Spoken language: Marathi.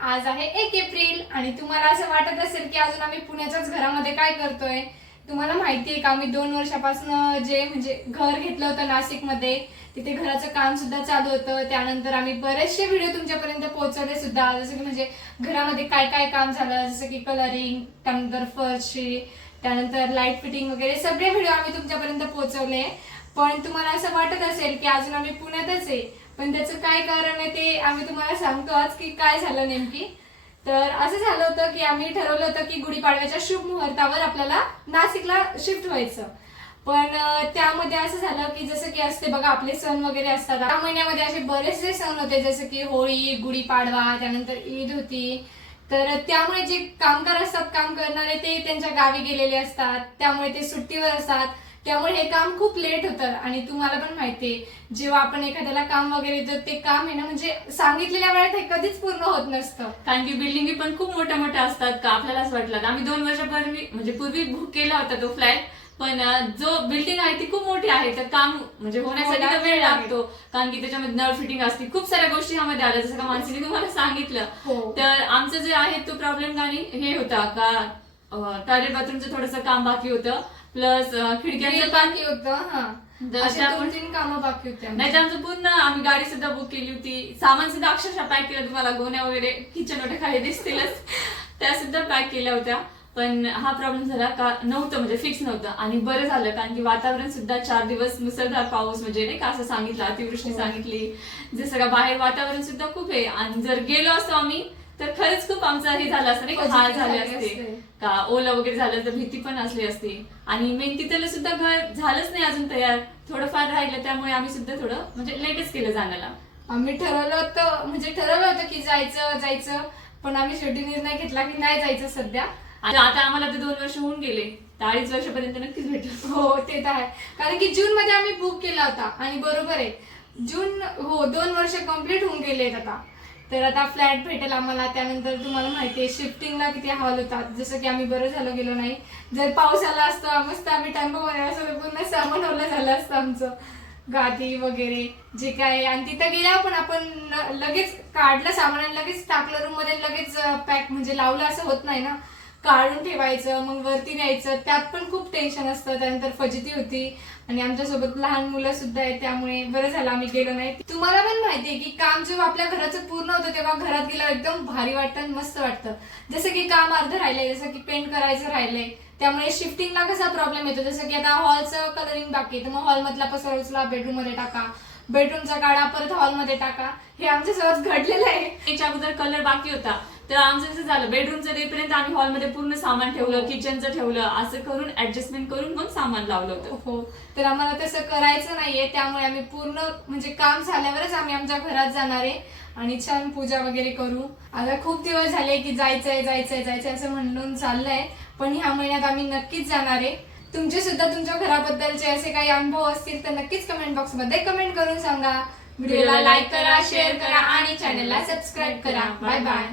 आज आहे एक एप्रिल आणि तुम्हाला असं वाटत असेल की अजून आम्ही पुण्याच्याच घरामध्ये काय करतोय? तुम्हाला माहिती आहे का आम्ही दोन वर्षापासून जे म्हणजे घर घेतलं होतं नाशिकमध्ये तिथे घराचं काम सुद्धा चालू होतं. त्यानंतर आम्ही बरेचसे व्हिडिओ तुमच्यापर्यंत पोहोचवले सुद्धा. जसं की म्हणजे घरामध्ये काय काय काम झालं जसं की कलरिंग त्यानंतर फरशी त्यानंतर लाइट फिटिंग वगैरे सगळे व्हिडिओ आम्ही तुमच्यापर्यंत पोहोचवले. पण तुम्हाला असं वाटत असेल की अजून आम्ही पुण्यातच आहे पण त्याचं काय कारण आहे ते आम्ही तुम्हाला सांगतो आज की काय झालं नेमकी. तर असं झालं होतं की आम्ही ठरवलं होतं की गुढीपाडव्याच्या शुभ मुहूर्तावर आपल्याला नाशिकला शिफ्ट व्हायचं. पण त्यामध्ये असं झालं की जसं की असते बघा आपले सण वगैरे असतात. त्या महिन्यामध्ये असे बरेचसे सण होते जसं की होळी गुढीपाडवा त्यानंतर ईद होती. तर त्यामुळे जे कामगार असतात काम करणारे ते त्यांच्या गावी गेलेले असतात. त्यामुळे ते सुट्टीवर असतात. त्यामुळे हे काम खूप लेट होतं आणि तुम्हाला पण माहितीये जेव्हा आपण एखाद्याला काम वगैरे देतो ते काम आहे ना म्हणजे सांगितलेल्या वेळेत हे कधीच पूर्ण होत नसतं. कारण की बिल्डिंगी पण खूप मोठ्या मोठ्या असतात का आपल्यालाच वाटलं आम्ही दोन वर्षापूर्वी म्हणजे पूर्वी बुक केला होता तो फ्लॅट पण जो बिल्डिंग आहे ती खूप मोठी आहे तर काम म्हणजे होण्यासाठी तर वेळ लागतो. कारण की त्याच्यामध्ये नळ फिटिंग असते खूप साऱ्या गोष्टी ह्यामध्ये आल्या जसं का मानसीने तुम्हाला सांगितलं. हो. तर आमचं जे आहे तो प्रॉब्लेम गाणी हे होता का टॉयलेट बाथरूमचं थोडंसं काम बाकी होतं. प्लस खिडक्यांचं बाकी होतं हा. कामं बाकी होते आमची. नाही आमचं पूर्ण आम्ही गाडी सुद्धा बुक केली होती. सामान सुद्धा अक्षरशः पॅक केलं तुम्हाला गोण्या वगैरे किचन वगैरे खाली दिसतीलच. त्या सुद्धा पॅक केल्या होत्या. पण हा प्रॉब्लेम झाला का नव्हतं म्हणजे फिक्स नव्हतं. आणि बरं झालं कारण की वातावरण सुद्धा चार दिवस मुसळधार पाऊस म्हणजे नाही का असं सांगितलं अतिवृष्टी हो. सांगितली. जसं का बाहेर वातावरण सुद्धा खूप आहे. आणि जर गेलो असतो आम्ही तर खरंच खूप आमचं हे झालं असतं नाही का? हाल झाले असते. असते. का ओलं वगैरे झालं तर भीती पण असली असती. आणि मेन तिथलं सुद्धा घर झालंच नाही अजून तयार. थोडंफार राहिलं त्यामुळे आम्ही सुद्धा थोडं म्हणजे लेटच केलं जाण्याला. आम्ही ठरवलं होतं म्हणजे ठरवलं होतं की जायचं जायचं. पण आम्ही शेवटी निर्णय घेतला की नाही जायचं सध्या. आणि आता आम्हाला तर दोन वर्ष होऊन गेले. तर अडीच वर्षापर्यंत नक्कीच भेटलं. हो ते तर आहे. कारण की जून मध्ये आम्ही बुक केला होता आणि बरोबर आहे. जून हो दोन वर्ष कंप्लीट होऊन गेले आहेत आता. तर आता फ्लॅट भेटेल आम्हाला. त्यानंतर तुम्हाला माहिती आहे शिफ्टिंगला किती हॉल होतात. जसं की आम्ही बरं झालं गेलो नाही. जर पाऊस आला असता मस्त आम्ही टेम्पो मध्ये असं पूर्ण सामान ओलं झालं असतं आमचं. गादी वगैरे जे काय आणि तिथं गेल्यावर पण आपण लगेच काढलं सामान आणि लगेच टाकलं रूममध्ये लगेच पॅक म्हणजे लावलं असं होत नाही ना. काढून ठेवायचं मग वरती न्यायचं. त्यात पण खूप टेन्शन असतं. त्यानंतर फजिती होती. आणि आमच्यासोबत लहान मुलं सुद्धा आहेत. त्यामुळे बरं झालं आम्ही गेलो नाही. तुम्हाला पण माहितीये की काम जेव्हा आपल्या घराचं पूर्ण होतं तेव्हा घरात गेल्यावर एकदम भारी वाटतं आणि मस्त वाटतं. जसं की काम अर्ध राहिलंय जसं की पेंट करायचं राहिलंय. त्यामुळे शिफ्टिंगला कसा प्रॉब्लेम येतो? जसं की आता हॉलचं कलरिंग बाकी तर मग हॉलमधला पसर उचला बेडरूममध्ये टाका. बेडरूमचा काढा परत हॉलमध्ये टाका. हे आमच्यासोबत घडलेलं आहे. त्याच्या अगोदर कलर बाकी होता. तर आमचं कसं झालं. बेडरूमचं देईपर्यंत आम्ही हॉलमध्ये पूर्ण सामान ठेवलं किचनचं ठेवलं असं करून ऍडजस्टमेंट करून मग सामान लावलं होतं. हो. तर आम्हाला तसं करायचं नाहीये. त्यामुळे आम्ही पूर्ण म्हणजे काम झाल्यावरच आम्ही आमच्या घरात जाणार आहे आणि छान पूजा वगैरे करू. आता खूप दिवस झाले की जायचंय जायचंय जायचंय असं म्हणून चाललंय. पण ह्या महिन्यात आम्ही नक्कीच जाणार आहे. तुमचे सुद्धा तुमच्या घराबद्दलचे असे काही अनुभव असतील तर नक्कीच कमेंट बॉक्समध्ये कमेंट करून सांगा. व्हिडिओला लाईक करा शेअर करा आणि चॅनलला सबस्क्राईब करा. Bye bye